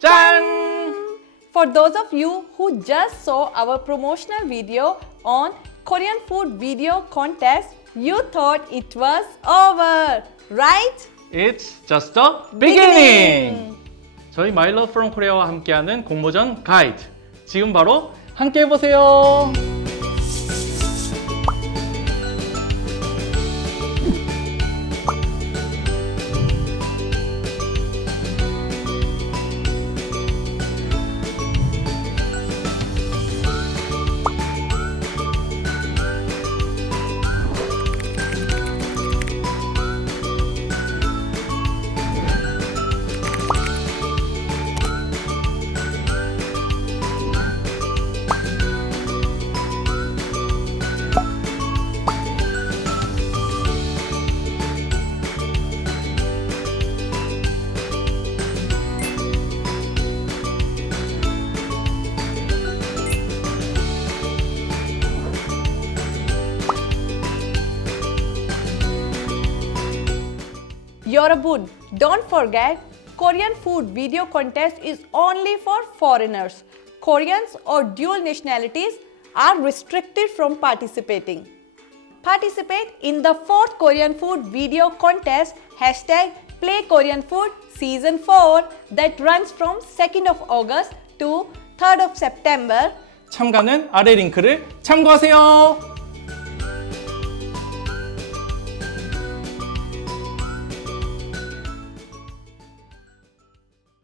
짠! For those of you who just saw our promotional video on Korean food video contest, you thought it was over, right? It's just the beginning! 저희 My Love from Korea와 함께하는 공모전 가이드. 지금 바로 함께 해보세요. Yorobun, don't forget, Korean food video contest is only for foreigners. Koreans or dual nationalities are restricted from participating. Participate in the 4th Korean food video contest #PlayKoreanFood Season 4 that runs from 2nd of August to 3rd of September. 참가는 아래 링크를 참고하세요.